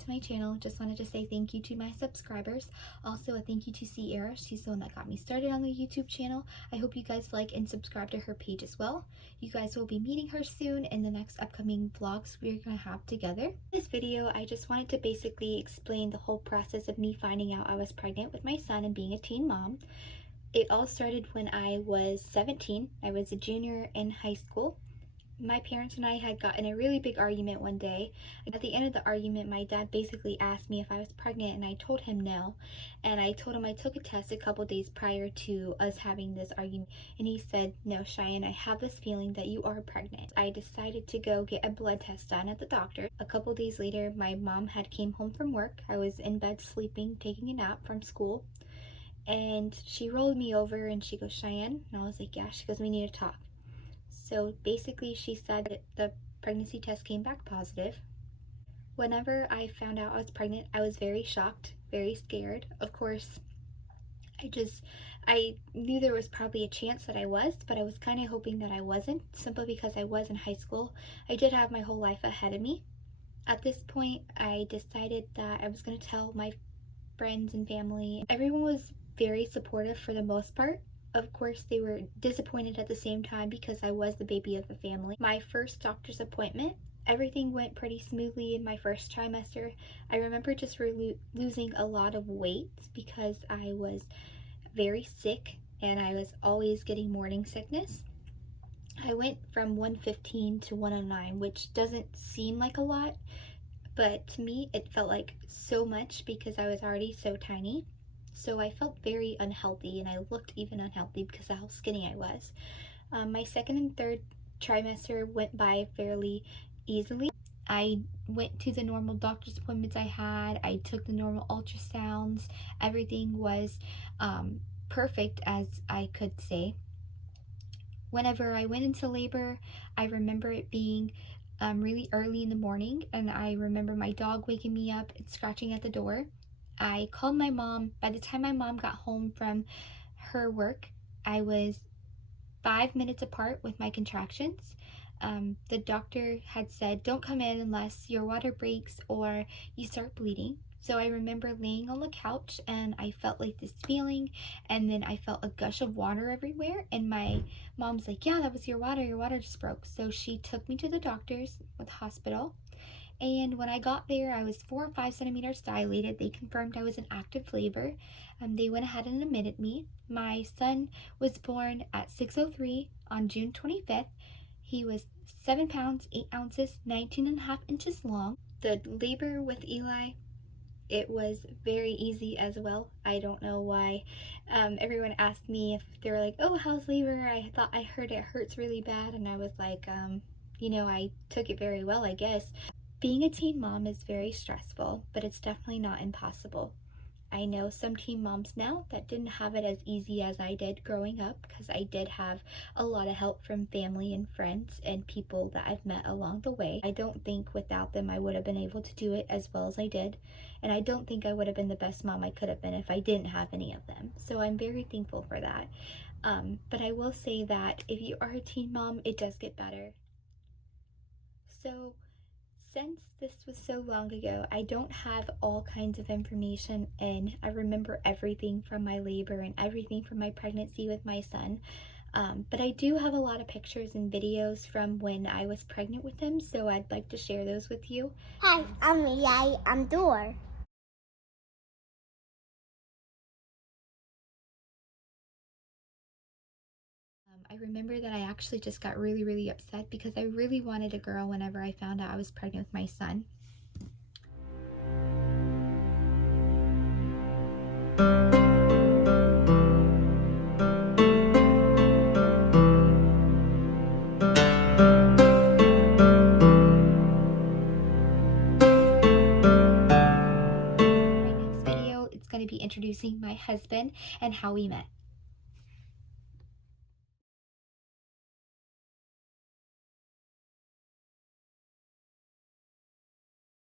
to my channel. Just wanted to say thank you to my subscribers. Also a thank you to Sierra. She's the one that got me started on the YouTube channel. I hope you guys like and subscribe to her page as well. You guys will be meeting her soon in the next upcoming vlogs we're gonna have together. In this video, I just wanted to basically explain the whole process of me finding out I was pregnant with my son and being a teen mom. It all started when I was 17. I was a junior in high school. My parents and I had gotten a really big argument one day. At the end of the argument, my dad basically asked me if I was pregnant, and I told him no. And I told him I took a test a couple days prior to us having this argument, and he said, "No, Cheyenne, I have this feeling that you are pregnant." I decided to go get a blood test done at the doctor. A couple days later, my mom had came home from work. I was in bed sleeping, taking a nap from school. And she rolled me over and she goes, "Cheyenne?" And I was like, "Yeah." She goes, "We need to talk." So basically she said that the pregnancy test came back positive. Whenever I found out I was pregnant, I was very shocked, very scared. Of course, I knew there was probably a chance that I was, but I was kind of hoping that I wasn't, simply because I was in high school. I did have my whole life ahead of me. At this point, I decided that I was going to tell my friends and family. Everyone was very supportive for the most part. Of course, they were disappointed at the same time because I was the baby of the family. My first doctor's appointment, everything went pretty smoothly in my first trimester. I remember just losing a lot of weight because I was very sick and I was always getting morning sickness. I went from 115 to 109, which doesn't seem like a lot, but to me it felt like so much because I was already so tiny. So I felt very unhealthy, and I looked even unhealthy because of how skinny I was. My second and third trimester went by fairly easily. I went to the normal doctor's appointments I had. I took the normal ultrasounds. Everything was perfect, as I could say. Whenever I went into labor, I remember it being really early in the morning, and I remember my dog waking me up and scratching at the door. I called my mom. By the time my mom got home from her work, I was 5 minutes apart with my contractions. The doctor had said, "Don't come in unless your water breaks or you start bleeding." So I remember laying on the couch and I felt like this feeling, and then I felt a gush of water everywhere, and my mom's like, "Yeah, that was your water just broke." So she took me to the doctors with the hospital. And when I got there, I was 4 or 5 centimeters dilated. They confirmed I was in active labor. They went ahead and admitted me. My son was born at 6:03 on June 25th. He was 7 pounds, 8 ounces, 19.5 inches long. The labor with Eli, it was very easy as well. I don't know why. Everyone asked me if they were like, "Oh, how's labor?" I heard it hurts really bad, and I was like, I took it very well, I guess. Being a teen mom is very stressful, but it's definitely not impossible. I know some teen moms now that didn't have it as easy as I did growing up, because I did have a lot of help from family and friends and people that I've met along the way. I don't think without them I would have been able to do it as well as I did, and I don't think I would have been the best mom I could have been if I didn't have any of them. So I'm very thankful for that. But I will say that if you are a teen mom, it does get better. So since this was so long ago, I don't have all kinds of information, and I remember everything from my labor and everything from my pregnancy with my son. But I do have a lot of pictures and videos from when I was pregnant with him, so I'd like to share those with you. Hi, I'm Dor. I remember that I actually just got really upset because I really wanted a girl whenever I found out I was pregnant with my son. My next video, it's going to be introducing my husband and how we met.